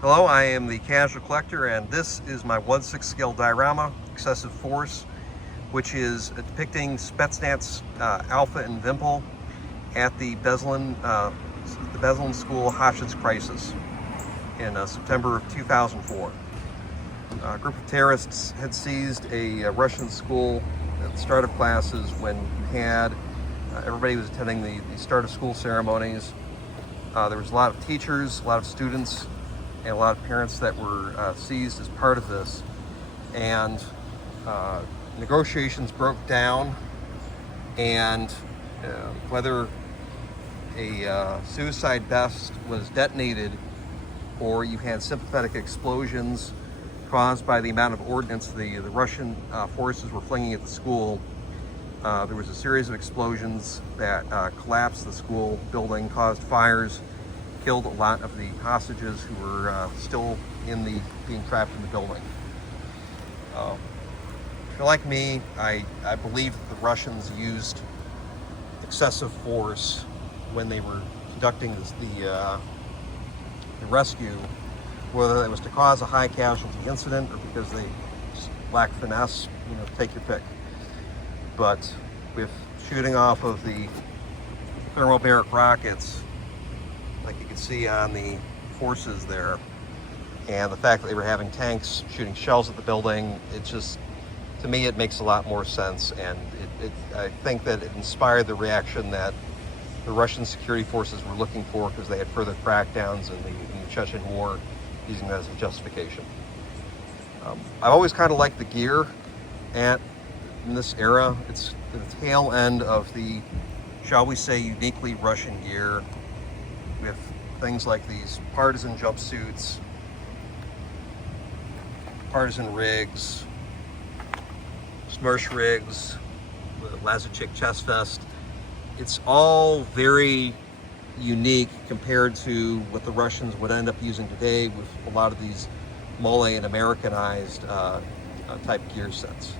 Hello, I am the Casual Collector, and this is my 1/6 scale diorama, Excessive Force, which is depicting Spetsnaz Alpha and Vympel at the Beslan School Hostage crisis in September of 2004. A group of terrorists had seized a Russian school at the start of classes when you had everybody was attending the start of school ceremonies. There was a lot of teachers, a lot of students, and a lot of parents that were seized as part of this. And negotiations broke down, and whether a suicide vest was detonated or you had sympathetic explosions caused by the amount of ordnance the Russian forces were flinging at the school. There was a series of explosions that collapsed the school building, caused fires, killed a lot of the hostages who were still being trapped in the building. If you're like me, I believe that the Russians used excessive force when they were conducting the rescue, whether it was to cause a high casualty incident or because they just lacked finesse, take your pick. But with shooting off of the thermobaric rockets, like you can see on the forces there, and the fact that they were having tanks shooting shells at the building, it just, to me, it makes a lot more sense. And I think that it inspired the reaction that the Russian security forces were looking for, because they had further crackdowns in the Chechen War, using that as a justification. I've always kind of liked the gear in this era. It's the tail end of the, shall we say, uniquely Russian gear, with things like these partisan jumpsuits, partisan rigs, Smersh rigs, the Lazarchik chest vest. It's all very unique compared to what the Russians would end up using today with a lot of these mole and Americanized type gear sets.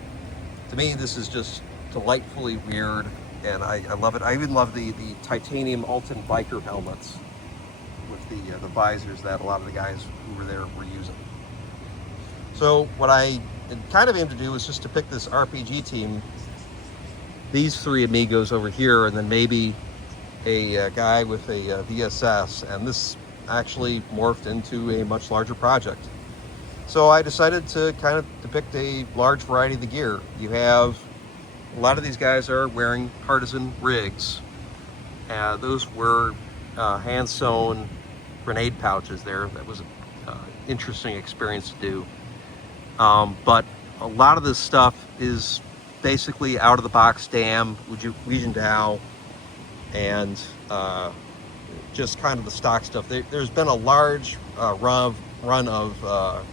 To me, this is just delightfully weird, and I love it. I even love the titanium Alton biker helmets with the visors that a lot of the guys who were there were using. So what I kind of aim to do is just to pick this RPG team, these three amigos over here, and then maybe a guy with a VSS, and this actually morphed into a much larger project. So I decided to kind of depict a large variety of the gear. You have a lot of these guys are wearing partisan rigs. Those were hand-sewn grenade pouches there. That was an interesting experience to do. But a lot of this stuff is basically out-of-the-box DAM, Legion Dow, and just kind of the stock stuff. There's been a large run of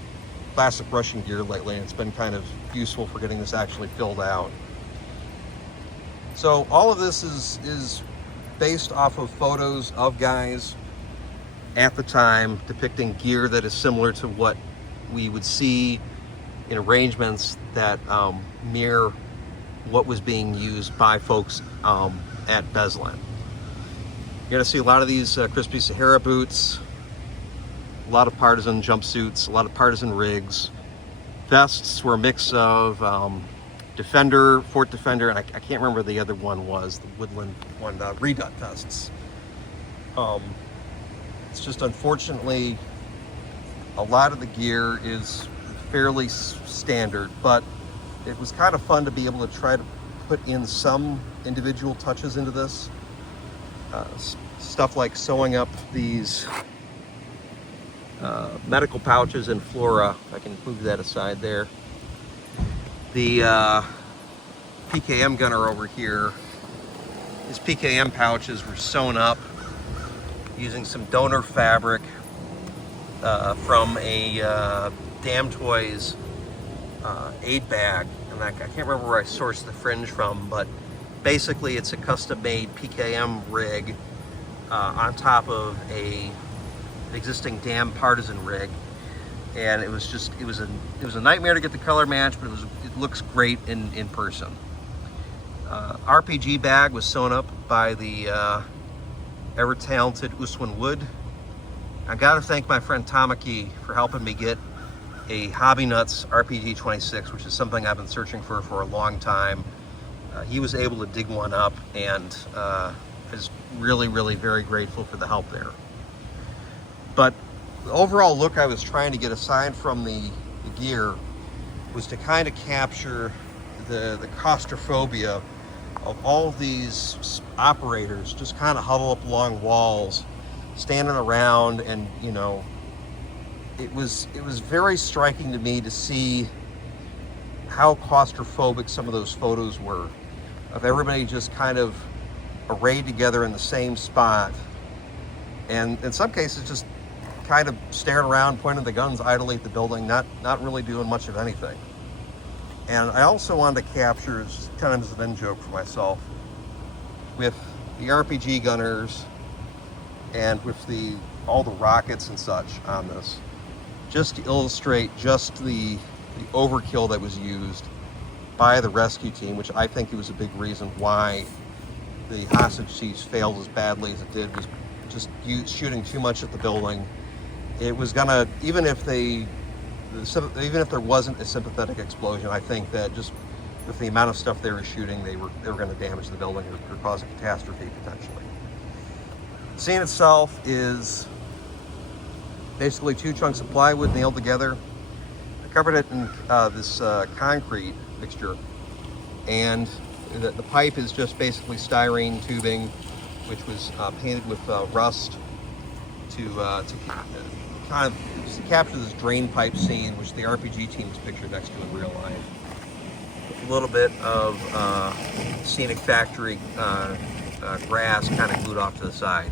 classic Russian gear lately, and it's been kind of useful for getting this actually filled out. So all of this is based off of photos of guys at the time depicting gear that is similar to what we would see in arrangements that mirror what was being used by folks at Beslan. You're going to see a lot of these crispy Sahara boots, a lot of partisan jumpsuits, a lot of partisan rigs. Vests were a mix of Defender, Fort Defender, and I can't remember the other one was, the Woodland one, Redut vests. It's just, unfortunately, a lot of the gear is fairly standard, but it was kind of fun to be able to try to put in some individual touches into this. Stuff like sewing up these medical pouches in Flora. I can move that aside there. The PKM gunner over here, his PKM pouches were sewn up using some donor fabric from a Damn Toys aid bag. And I can't remember where I sourced the fringe from, but basically it's a custom-made PKM rig on top of an existing DAM partisan rig, and it was a nightmare to get the color match, but it looks great in person. RPG bag was sewn up by the ever talented Uswin Wood, I gotta thank my friend Tamaki for helping me get a Hobby Nuts RPG 26, which is something I've been searching for a long time. He was able to dig one up, and is really, really very grateful for the help there. But the overall look I was trying to get, aside from the gear, was to kind of capture the claustrophobia of all of these operators just kind of huddle up along walls, standing around, and you know, it was very striking to me to see how claustrophobic some of those photos were, of everybody just kind of arrayed together in the same spot, and in some cases just kind of staring around, pointing the guns idly at the building, not really doing much of anything. And I also wanted to capture, as kind of as an in-joke for myself, with the RPG gunners and with all the rockets and such on this, just to illustrate just the overkill that was used by the rescue team, which I think it was a big reason why the hostage siege failed as badly as it did, was just shooting too much at the building. It was gonna, even if there wasn't a sympathetic explosion, I think that just with the amount of stuff they were shooting, they were going to damage the building or cause a catastrophe potentially. The scene itself is basically 2 chunks of plywood nailed together. I covered it in this concrete mixture, and the pipe is just basically styrene tubing, which was painted with rust to kind of just capture this drain pipe scene, which the RPG team is pictured next to in real life. With a little bit of scenic factory grass kind of glued off to the side.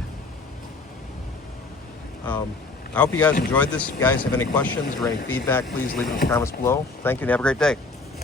I hope you guys enjoyed this. If you guys have any questions or any feedback, please leave it in the comments below. Thank you and have a great day.